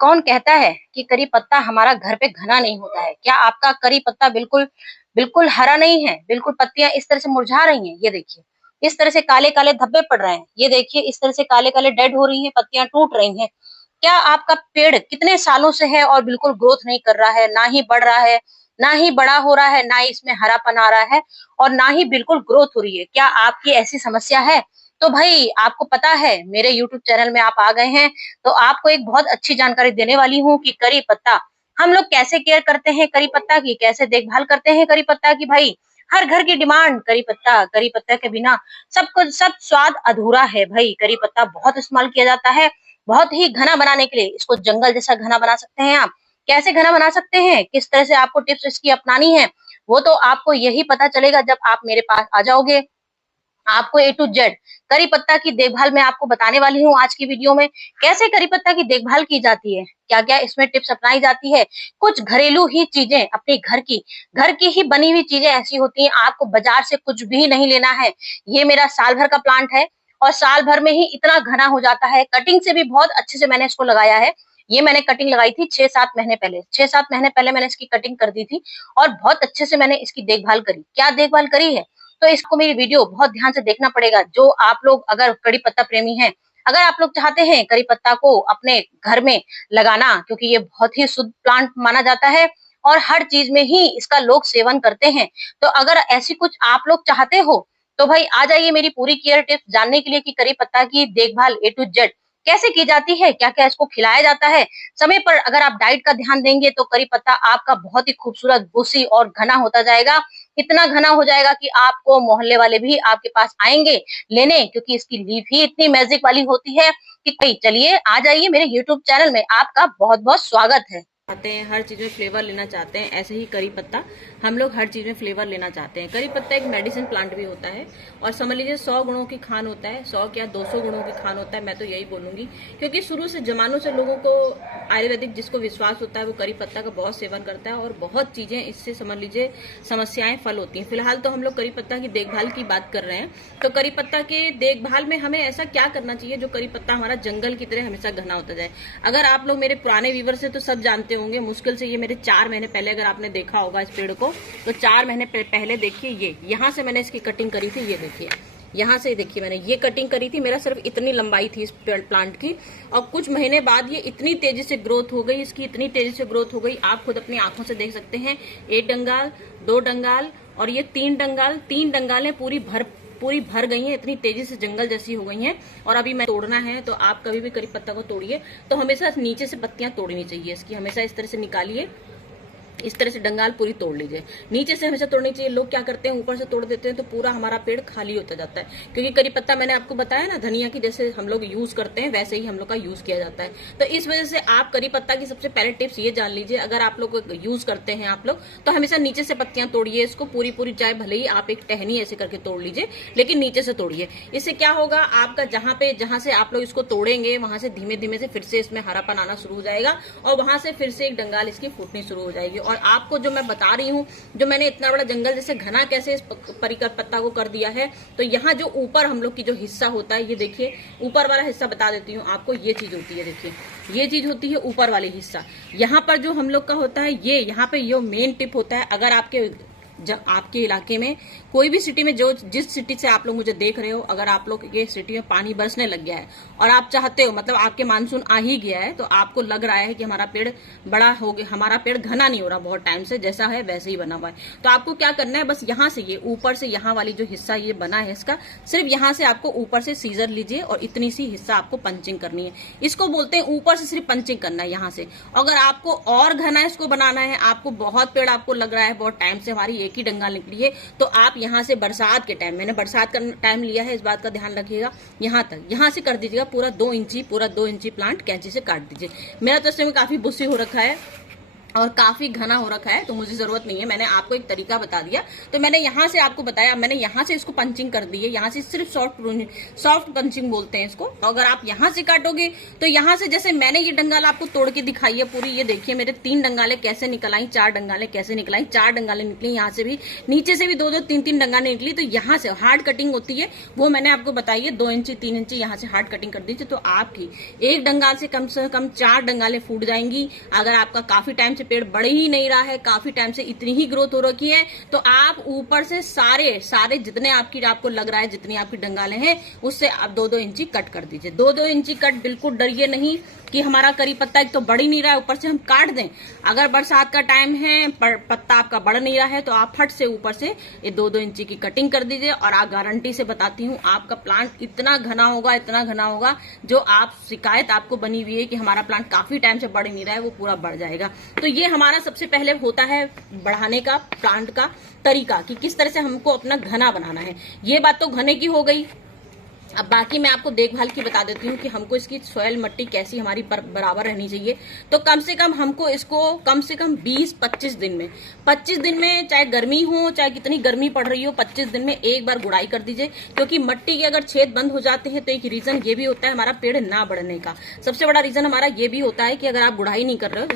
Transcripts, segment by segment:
कौन कहता है कि करी पत्ता हमारा घर पे घना नहीं होता है? क्या आपका करी पत्ता बिल्कुल बिल्कुल हरा नहीं है? बिल्कुल पत्तियां इस तरह से मुरझा रही हैं, ये देखिए। इस तरह से काले काले धब्बे पड़ रहे हैं, ये देखिए। इस तरह से काले काले डेड हो रही हैं, पत्तियां टूट रही हैं। क्या आपका पेड़ कितने सालों से है और बिल्कुल ग्रोथ नहीं कर रहा है, ना ही बढ़ रहा है, ना ही बड़ा हो रहा है, ना ही इसमें हरापन आ रहा है, और ना ही बिल्कुल ग्रोथ हो रही है? क्या आपकी ऐसी समस्या है? तो भाई आपको पता है, मेरे यूट्यूब चैनल में आप आ गए हैं, तो आपको एक बहुत अच्छी जानकारी देने वाली हूँ कि करी पत्ता हम लोग कैसे केयर करते हैं, करी पत्ता की कैसे देखभाल करते हैं करी पत्ता की। भाई हर घर की डिमांड करी पत्ता के बिना सब कुछ, सब स्वाद अधूरा है। भाई करी पत्ता बहुत इस्तेमाल किया जाता है, बहुत ही घना बनाने के लिए। इसको जंगल जैसा घना बना सकते हैं आप। कैसे घना बना सकते हैं, किस तरह से आपको टिप्स इसकी अपनानी है, वो तो आपको यही पता चलेगा जब आप मेरे पास आ जाओगे। आपको ए टू जेड करी पत्ता की देखभाल मैं आपको बताने वाली हूँ आज की वीडियो में। कैसे करी पत्ता की देखभाल की जाती है, क्या क्या इसमें टिप्स अपनाई जाती है। कुछ घरेलू ही चीजें, अपने घर की ही बनी हुई चीजें ऐसी होती हैं, आपको बाजार से कुछ भी नहीं लेना है। ये मेरा साल भर का प्लांट है, और साल भर में ही इतना घना हो जाता है। कटिंग से भी बहुत अच्छे से मैंने इसको लगाया है। ये मैंने कटिंग लगाई थी 6-7 महीने पहले, 6-7 महीने पहले मैंने इसकी कटिंग कर दी थी, और बहुत अच्छे से मैंने इसकी देखभाल करी। क्या देखभाल करी है, तो इसको मेरी वीडियो बहुत ध्यान से देखना पड़ेगा। जो आप लोग अगर कड़ी पत्ता प्रेमी हैं, अगर आप लोग चाहते हैं करी पत्ता को अपने घर में लगाना, क्योंकि ये बहुत ही शुद्ध प्लांट माना जाता है और हर चीज में ही इसका लोग सेवन करते हैं, तो अगर ऐसी कुछ आप लोग चाहते हो, तो भाई आ जाइए मेरी पूरी केयर टिप्स जानने के लिए कि करी पत्ता की देखभाल ए टू जेड कैसे की जाती है, क्या क्या इसको खिलाया जाता है। समय पर अगर आप डाइट का ध्यान देंगे तो करी पत्ता आपका बहुत ही खूबसूरत, बुसी और घना होता जाएगा। इतना घना हो जाएगा कि आपको मोहल्ले वाले भी आपके पास आएंगे लेने, क्योंकि इसकी लीफ ही इतनी मैजिक वाली होती है कि भाई चलिए आ जाइए मेरे यूट्यूब चैनल में, आपका बहुत बहुत स्वागत है। चाहते हैं हर चीज में फ्लेवर लेना चाहते हैं, ऐसे ही करी पत्ता हम लोग हर चीज में फ्लेवर लेना चाहते हैं। करी पत्ता एक मेडिसिन प्लांट भी होता है, और समझ लीजिए 100 गुणों की खान होता है, 100 क्या 200 गुणों की खान होता है, मैं तो यही बोलूंगी। क्योंकि शुरू से जमानों से लोगों को आयुर्वेदिक जिसको विश्वास होता है वो करी पत्ता का बहुत सेवन करता है, और बहुत चीजें इससे समझ लीजिए समस्याएं फल होती हैं। फिलहाल तो हम लोग करी पत्ता की देखभाल की बात कर रहे हैं, तो करी पत्ता के देखभाल में हमें ऐसा क्या करना चाहिए जो करी पत्ता हमारा जंगल की तरह हमेशा घना होता जाए। अगर आप लोग मेरे पुराने व्यूवर से तो सब जानते होंगे, मुश्किल से ये मेरे 4 महीने पहले अगर आपने देखा होगा इस पेड़ को, तो 4 महीने पहले देखिए, ये यहाँ से मैंने इसकी कटिंग करी थी। ये देखिए, यहाँ से देखिए मैंने ये कटिंग करी थी, मेरा सिर्फ इतनी लंबाई थी इस प्लांट की, और कुछ महीने बाद ये इतनी तेजी से ग्रोथ हो गई, इसकी इतनी तेजी से ग्रोथ हो गई, आप खुद अपनी आंखों से देख सकते हैं। 1 डंगाल, 2 डंगाल, और ये 3 डंगाल, 3 डंगालें पूरी भर गई हैं, इतनी तेजी से जंगल जैसी हो गई हैं। और अभी मैं तोड़ना है, तो आप कभी भी करी पत्ता को तोड़िए तो हमेशा नीचे से पत्तियां तोड़नी चाहिए इसकी, हमेशा इस तरह से निकालिए, इस तरह से डंगाल पूरी तोड़ लीजिए। नीचे से हमेशा तोड़नी चाहिए। लोग क्या करते हैं, ऊपर से तोड़ देते हैं, तो पूरा हमारा पेड़ खाली होता जाता है। क्योंकि करी पत्ता मैंने आपको बताया ना, धनिया की जैसे हम लोग यूज करते हैं वैसे ही हम लोग का यूज किया जाता है। तो इस वजह से आप करी पत्ता की सबसे पहले टिप्स ये जान लीजिए, अगर आप लोग यूज करते हैं आप लोग, तो हमेशा नीचे से पत्तियां तोड़िए इसको पूरी चाहे भले ही आप एक टहनी ऐसे करके तोड़ लीजिए, लेकिन नीचे से तोड़िए। इससे क्या होगा, आपका जहां से आप लोग इसको तोड़ेंगे वहां से धीमे धीमे से फिर से इसमें हरापन आना शुरू हो जाएगा, और वहां से फिर से एक डंगाल इसकी फूटनी शुरू हो जाएगी। और आपको जो मैं बता रही हूँ, जो मैंने इतना बड़ा जंगल जैसे घना कैसे इस परिकर पत्ता को कर दिया है, तो यहाँ जो ऊपर हम लोग की जो हिस्सा होता है, ये देखिए ऊपर वाला हिस्सा बता देती हूँ आपको, ये चीज होती है, देखिए ये चीज होती है ऊपर वाली हिस्सा। यहाँ पर जो हम लोग का होता है, ये यहाँ पे ये मेन टिप होता है। अगर आपके इलाके में कोई भी सिटी में, जो जिस सिटी से आप लोग मुझे देख रहे हो, अगर आप लोग के सिटी में पानी बरसने लग गया है और आप चाहते हो, मतलब आपके मानसून आ ही गया है, तो आपको लग रहा है कि हमारा पेड़ बड़ा हो गया, हमारा पेड़ घना नहीं हो रहा बहुत टाइम से, जैसा है वैसे ही बना हुआ है, तो आपको क्या करना है, बस यहाँ से ये ऊपर से यहाँ वाली जो हिस्सा ये बना है इसका, सिर्फ यहाँ से आपको ऊपर से सीजर लीजिए और इतनी सी हिस्सा आपको पंचिंग करनी है। इसको बोलते हैं ऊपर से सिर्फ पंचिंग करना है यहाँ से। अगर आपको और घना इसको बनाना है, आपको बहुत पेड़ आपको लग रहा है बहुत टाइम से हमारी एक ही डंगाल निकली है, तो आप यहाँ से बरसात के टाइम, मैंने बरसात का टाइम लिया है, इस बात का ध्यान रखिएगा, यहाँ तक यहाँ से कर दीजिएगा पूरा 2 इंची प्लांट कैंची से काट दीजिए। मेरा तो इसमें काफी बुस्सी हो रखा है, और काफी घना हो रखा है, तो मुझे जरूरत नहीं है। मैंने आपको एक तरीका बता दिया, तो मैंने यहाँ से आपको बताया, मैंने यहाँ से इसको पंचिंग कर दी है। यहाँ से सिर्फ सॉफ्ट पंचिंग बोलते हैं इसको। अगर आप यहाँ से काटोगे तो यहाँ से, जैसे मैंने ये डंगाल आपको तोड़ के दिखाई है पूरी, ये देखिए मेरे 3 डंगाले कैसे निकल आई, 4 डंगाले कैसे निकल आई, 4 डंगाले निकली, यहाँ से भी, नीचे से भी 2-2, 3-3 डंगाले निकली। तो यहाँ से हार्ड कटिंग होती है, वो मैंने आपको बताई है, 2 इंची 3 इंची यहाँ से हार्ड कटिंग कर दीजिए। तो आपकी एक डंगाल से कम 4 डंगाले फूट जाएंगी। अगर आपका काफी टाइम से पेड़ बढ़ ही नहीं रहा है, काफी टाइम से इतनी ही ग्रोथ हो रखी है, तो आप ऊपर से सारे जितने आपको लग रहा है, जितनी आपकी डंगाले हैं, उससे आप 2-2 इंची कट कर दीजिए। 2-2 इंची कट, बिल्कुल डरिए नहीं कि हमारा करी पत्ता एक तो बढ़ ही नहीं रहा है, ऊपर से हम काट दें। अगर बरसात का टाइम है, पत्ता आपका बढ़ नहीं रहा है, तो आप फट से ऊपर से ये 2-2 इंची की कटिंग कर दीजिए। और आप गारंटी से बताती हूँ, आपका प्लांट इतना घना होगा, जो आप शिकायत आपको बनी हुई है कि हमारा प्लांट काफी टाइम से बढ़ नहीं रहा है, वो पूरा बढ़ जाएगा। तो ये हमारा सबसे पहले होता है बढ़ाने का प्लांट का तरीका, कि किस तरह से हमको अपना घना बनाना है। ये बात तो घने की हो गई। अब बाकी मैं आपको देखभाल की बता देती हूँ कि हमको इसकी सॉइल मट्टी कैसी हमारी बराबर रहनी चाहिए। तो कम से कम हमको इसको कम से कम 20-25 दिन में, चाहे गर्मी हो चाहे कितनी गर्मी पड़ रही हो, 25 दिन में एक बार गुड़ाई कर दीजिए। क्योंकि मट्टी के अगर छेद बंद हो जाते हैं तो एक रीजन ये भी होता है हमारा पेड़ ना बढ़ने का। सबसे बड़ा रीजन हमारा ये भी होता है कि अगर आप गुड़ाई नहीं कर रहे हो,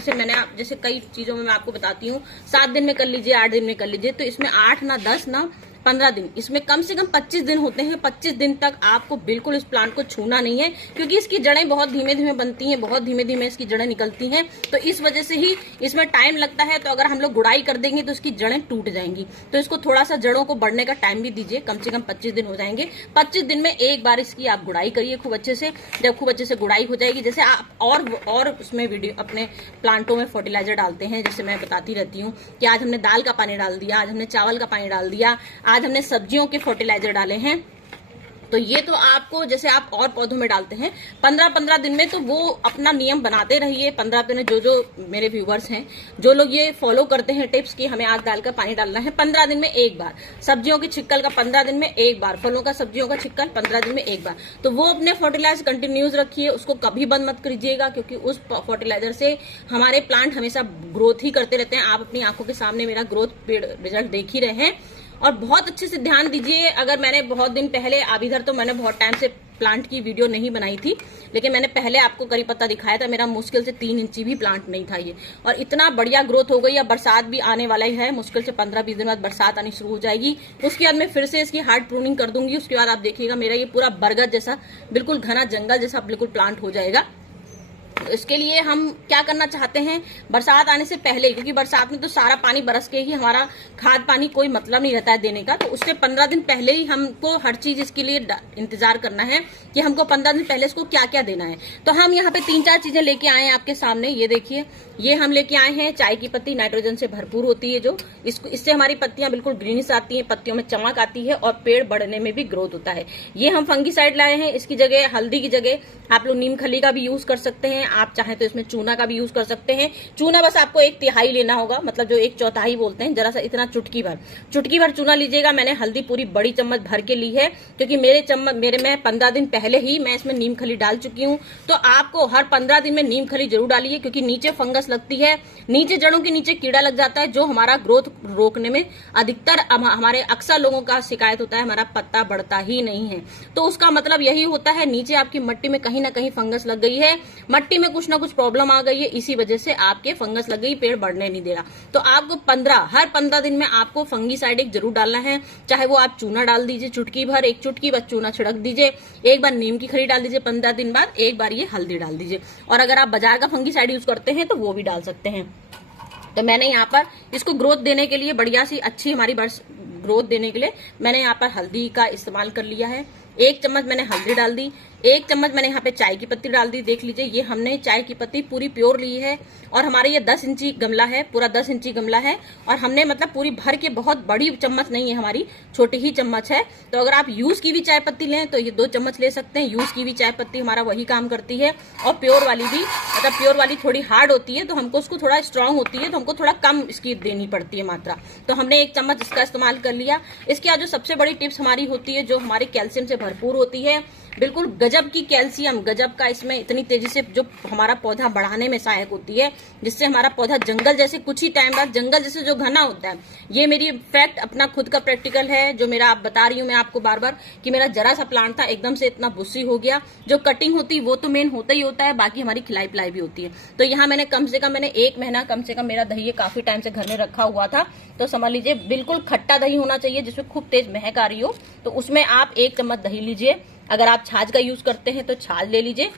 जैसे कई चीजों में मैं आपको बताती हूँ, 7 दिन में कर लीजिए, 8 दिन में कर लीजिए, तो इसमें 8 ना 10 ना 15 दिन, इसमें कम से कम 25 दिन होते हैं। 25 दिन तक आपको बिल्कुल इस प्लांट को छूना नहीं है, क्योंकि इसकी जड़ें बहुत धीमे धीमे बनती हैं, बहुत धीमे धीमे इसकी जड़ें निकलती हैं। तो इस वजह से ही इसमें टाइम लगता है। तो अगर हम लोग गुड़ाई कर देंगे तो इसकी जड़ें टूट जाएंगी। तो इसको थोड़ा सा जड़ों को बढ़ने का टाइम भी दीजिए, कम से कम 25 दिन हो जाएंगे। 25 दिन में एक बार इसकी आप गुड़ाई करिए खूब अच्छे से। जब खूब अच्छे से गुड़ाई हो जाएगी, जैसे आप और उसमें वीडियो अपने प्लांटों में फर्टिलाइजर डालते हैं, जैसे मैं बताती रहती हूँ कि आज हमने दाल का पानी डाल दिया, आज हमने चावल का पानी डाल दिया, आज हमने सब्जियों के फर्टिलाइजर डाले हैं। तो ये तो आपको, जैसे आप और पौधों में डालते हैं 15-15 दिन में, तो वो अपना नियम बनाते रहिए। 15 दिन में जो मेरे व्यूवर्स हैं, जो लोग ये फॉलो करते हैं टिप्स कि हमें आज दाल का पानी डालना है 15 दिन में एक बार, सब्जियों की छिक्कल का 15 दिन में एक बार, फलों का सब्जियों का छिक्कल 15 दिन में एक बार, तो वो अपने फर्टिलाइजर कंटिन्यूज रखिए, उसको कभी बंद मत कीजिएगा। क्योंकि उस फर्टिलाइजर से हमारे प्लांट हमेशा ग्रोथ ही करते रहते हैं। आप अपनी आंखों के सामने मेरा ग्रोथ रिजल्ट देख ही रहे हैं। और बहुत अच्छे से ध्यान दीजिए। अगर मैंने बहुत दिन पहले, अब इधर तो मैंने बहुत टाइम से प्लांट की वीडियो नहीं बनाई थी, लेकिन मैंने पहले आपको करी पत्ता दिखाया था, मेरा मुश्किल से 3 इंची भी प्लांट नहीं था ये, और इतना बढ़िया ग्रोथ हो गई। अब बरसात भी आने वाला ही है, मुश्किल से 15-20 दिन बाद बरसात आनी शुरू हो जाएगी। उसके बाद मैं फिर से इसकी हार्ड प्रूनिंग कर दूंगी। उसके बाद आप देखिएगा मेरा ये पूरा बरगद जैसा, बिल्कुल घना जंगल जैसा बिल्कुल प्लांट हो जाएगा। तो इसके लिए हम क्या करना चाहते हैं, बरसात आने से पहले, क्योंकि बरसात में तो सारा पानी बरस के ही हमारा खाद पानी कोई मतलब नहीं रहता है देने का, तो उससे 15 दिन पहले ही हमको हर चीज इसके लिए इंतजार करना है कि हमको 15 दिन पहले इसको क्या क्या देना है। तो हम यहाँ पे 3-4 चीजें लेके आए हैं आपके सामने। ये देखिए, ये हम लेके आए हैं चाय की पत्ती, नाइट्रोजन से भरपूर होती है, जो इससे हमारी पत्तियां बिल्कुल ग्रीनिश आती है, पत्तियों में चमक आती है और पेड़ बढ़ने में भी ग्रोथ होता है। ये हम फंगीसाइड लाए हैं। इसकी जगह, हल्दी की जगह आप लोग नीम खली का भी यूज कर सकते हैं। आप चाहें तो इसमें चूना का भी यूज कर सकते हैं। चूना बस आपको 1/3 लेना होगा, मतलब जो 1/4 बोलते हैं, जरा सा इतना चुटकी भर चूना लीजिएगा। मैंने हल्दी पूरी बड़ी चम्मच भर के ली है, क्योंकि मेरे में 15 दिन पहले ही मैं इसमें नीम खली डाल चुकी हूँ। तो आपको हर 15 दिन में नीम खली जरूर डालिए, क्योंकि नीचे फंगस लगती है, नीचे जड़ों के नीचे कीड़ा लग जाता है, जो हमारा ग्रोथ रोकने में अधिकतर हमारे अक्सर लोगों का शिकायत होता है, हमारा पत्ता बढ़ता ही नहीं है। तो उसका मतलब यही होता है, नीचे आपकी मट्टी में कहीं ना कहीं फंगस लग गई है, मट्टी में कुछ ना कुछ प्रॉब्लम आ गई है, इसी वजह से आपके फंगस लग गई, पेड़ बढ़ने नहीं दे रहा। तो आपको हर 15 दिन में आपको फंगीसाइड एक जरूर डालना है। चाहे वो आप चूना डाल दीजिए चुटकी भर, एक चुटकी बस चूना छिड़क दीजिए, एक बार नीम की खली डाल दीजिए, 15 दिन बाद एक बार ये हल्दी डाल दीजिए। और अगर आप बाजार का फंगीसाइड यूज करते हैं तो वो भी डाल सकते हैं। तो मैंने यहाँ पर इसको ग्रोथ देने के लिए, बढ़िया सी अच्छी हमारी ग्रोथ देने के लिए मैंने यहाँ पर हल्दी का इस्तेमाल कर लिया है। 1 चम्मच मैंने हल्दी डाल दी, 1 चम्मच मैंने यहाँ पे चाय की पत्ती डाल दी। देख लीजिए, ये हमने चाय की पत्ती पूरी प्योर ली है, और हमारे ये 10 इंची गमला है, पूरा 10 इंची गमला है, और हमने मतलब पूरी भर के, बहुत बड़ी चम्मच नहीं है हमारी, छोटी ही चम्मच है। तो अगर आप यूज की भी चाय पत्ती लें तो ये 2 चम्मच ले सकते हैं। यूज की भी चाय पत्ती हमारा वही काम करती है, और प्योर वाली भी, मतलब प्योर वाली थोड़ी हार्ड होती है, तो हमको उसको थोड़ा स्ट्रांग होती है, तो हमको थोड़ा कम इसकी देनी पड़ती है मात्रा। तो हमने 1 चम्मच इसका इस्तेमाल कर लिया। इसके बाद जो सबसे बड़ी टिप्स हमारी होती है, जो हमारे कैल्शियम से भरपूर होती है, बिल्कुल गजब की कैल्शियम, गजब का इसमें इतनी तेजी से जो हमारा पौधा बढ़ाने में सहायक होती है, जिससे हमारा पौधा जंगल जैसे कुछ ही टाइम बाद जंगल जैसे जो घना होता है। ये मेरी फैक्ट अपना खुद का प्रैक्टिकल है, जो मेरा आप बता रही हूँ मैं आपको बार बार कि मेरा जरा सा प्लांट था एकदम से इतना बुस्सी हो गया। जो कटिंग होती वो तो मेन होता ही होता है, बाकी हमारी खिलाई पिलाई भी होती है। तो यहाँ मैंने कम से कम 1 महीना कम से कम मेरा दही ये काफी टाइम से घर में रखा हुआ था। तो समझ लीजिए बिल्कुल खट्टा दही होना चाहिए जिसमें खूब तेज महक आ रही हो। तो उसमें आप 1 चम्मच दही लीजिए। अगर आप छाछ का यूज करते हैं तो छाछ ले लीजिए।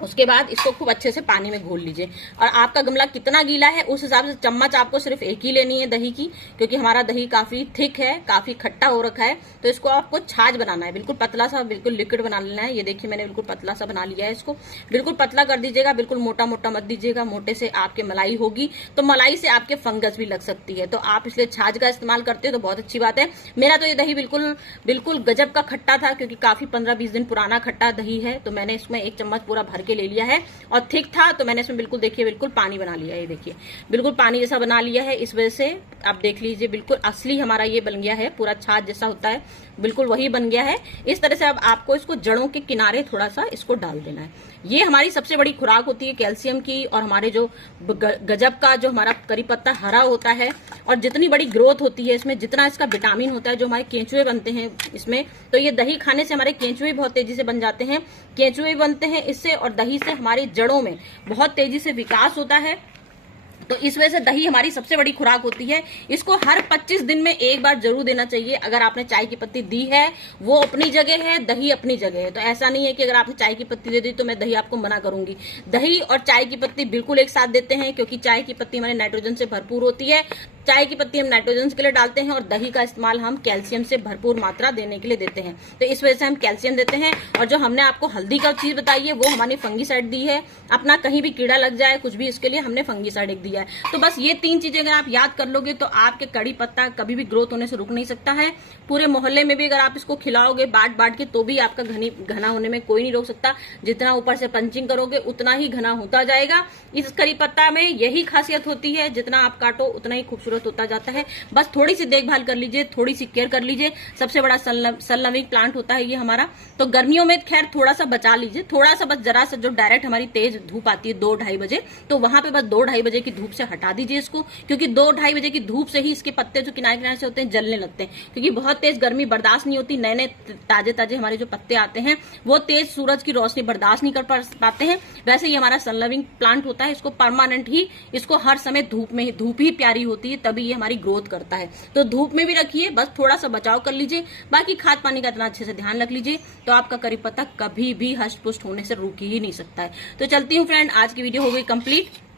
उसके बाद इसको खूब अच्छे से पानी में घोल लीजिए। और आपका गमला कितना गीला है उस हिसाब से चम्मच आपको सिर्फ 1 ही लेनी है दही की, क्योंकि हमारा दही काफी थिक है, काफी खट्टा हो रखा है। तो इसको आपको छाछ बनाना है, बिल्कुल पतला सा, बिल्कुल लिक्विड बना लेना है। ये देखिए मैंने बिल्कुल पतला सा बना लिया है। इसको बिल्कुल पतला कर दीजिएगा, बिल्कुल मोटा मोटा मत दीजिएगा। मोटे से आपके मलाई होगी तो मलाई से आपके फंगस भी लग सकती है। तो आप इसलिए छाछ का इस्तेमाल करते हो तो बहुत अच्छी बात है। मेरा तो ये दही बिल्कुल गजब का खट्टा था, क्योंकि काफी 15-20 दिन पुराना खट्टा दही है। तो मैंने इसमें 1 चम्मच पूरा भर के ले लिया है। और थिक था तो मैंने इसमें बिल्कुल देखिए बिल्कुल पानी बना लिया है। ये देखिए बिल्कुल पानी जैसा बना लिया है। इस वजह से आप देख लीजिए बिल्कुल असली हमारा ये बन गया है, पूरा छाछ जैसा होता है बिल्कुल वही बन गया है। इस तरह से अब आपको इसको जड़ों के किनारे थोड़ा सा इसको डाल देना है। ये हमारी सबसे बड़ी खुराक होती है कैल्शियम की। और हमारे जो गजब का जो हमारा करी पत्ता हरा होता है और जितनी बड़ी ग्रोथ होती है इसमें, जितना इसका विटामिन होता है, जो हमारे केंचुए बनते हैं इसमें, तो ये दही खाने से हमारे केंचुए बहुत तेजी से बन जाते हैं। केंचुए बनते हैं इससे, और दही से हमारी जड़ों में बहुत तेजी से विकास होता है। तो इस वजह से दही हमारी सबसे बड़ी खुराक होती है। इसको हर 25 दिन में 1 बार जरूर देना चाहिए। अगर आपने चाय की पत्ती दी है वो अपनी जगह है, दही अपनी जगह है। तो ऐसा नहीं है कि अगर आपने चाय की पत्ती दे दी तो मैं दही आपको मना करूंगी। दही और चाय की पत्ती बिल्कुल एक साथ देते हैं, क्योंकि चाय की पत्ती हमारे नाइट्रोजन से भरपूर होती है। चाय की पत्ती हम नाइट्रोजन के लिए डालते हैं और दही का इस्तेमाल हम कैल्शियम से भरपूर मात्रा देने के लिए देते हैं। तो इस वजह से हम कैल्शियम देते हैं। और जो हमने आपको हल्दी का चीज बताई है वो हमारी फंगीसाइड दी है। अपना कहीं भी कीड़ा लग जाए कुछ भी, इसके लिए हमने फंगीसाइड एक दिया है। तो बस ये 3 चीजें अगर आप याद कर लोगे तो आपके कड़ी पत्ता कभी भी ग्रोथ होने से रुक नहीं सकता है। पूरे मोहल्ले में भी अगर आप इसको खिलाओगे बांट बांट के तो भी आपका घना होने में कोई नहीं रोक सकता। जितना ऊपर से पंचिंग करोगे उतना ही घना होता जाएगा। इस करी पत्ता में यही खासियत होती है, जितना आप काटो उतना ही खूबसूरत होता जाता है। बस थोड़ी सी देखभाल कर लीजिए, थोड़ी सी केयर कर लीजिए। सबसे बड़ा सनलविंग प्लांट होता है ये हमारा। तो गर्मियों में खैर थोड़ा सा बचा लीजिए, थोड़ा सा बस जरा सा, जो डायरेक्ट हमारी तेज धूप आती है 2-2:30 बजे, तो वहां पे बस 2-2:30 बजे की धूप से हटा दीजिए इसको। क्योंकि 2-2:30 बजे की धूप से ही इसके पत्ते जो किनारे किनारे से होते हैं जलने लगते हैं, क्योंकि बहुत तेज गर्मी बर्दाश्त नहीं होती। नए नए ताजे ताजे हमारे जो पत्ते आते हैं वो तेज सूरज की रोशनी बर्दाश्त नहीं कर पाते हैं। वैसे ही हमारा सनलविंग प्लांट होता है, इसको परमानेंट ही, इसको हर समय धूप ही प्यारी होती है, तभी ये हमारी ग्रोथ करता है। तो धूप में भी रखिए, बस थोड़ा सा बचाव कर लीजिए। बाकी खाद पानी का इतना अच्छे से ध्यान रख लीजिए तो आपका करी पत्ता कभी भी हष्ट पुष्ट होने से रुक ही नहीं सकता है। तो चलती हूँ फ्रेंड, आज की वीडियो हो गई कंप्लीट।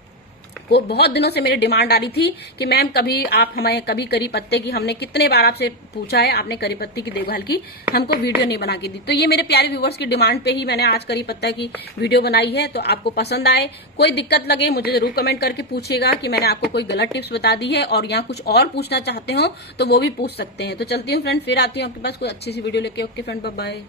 वो बहुत दिनों से मेरी डिमांड आ रही थी कि मैम कभी आप हमें कभी करी पत्ते की, हमने कितने बार आपसे पूछा है, आपने करी पत्ती की देखभाल की, हमको वीडियो नहीं बना के दी। तो ये मेरे प्यारे व्यूवर्स की डिमांड पे ही मैंने आज करी पत्ता की वीडियो बनाई है। तो आपको पसंद आए, कोई दिक्कत लगे मुझे जरूर कमेंट करके पूछिएगा कि मैंने आपको कोई गलत टिप्स बता दी है, और यहाँ कुछ और पूछना चाहते हो तो वो भी पूछ सकते हैं। तो चलती हूँ फ्रेंड, फिर आती हूँ आपके पास कोई अच्छी सी वीडियो लेके। Okay friend, bye bye.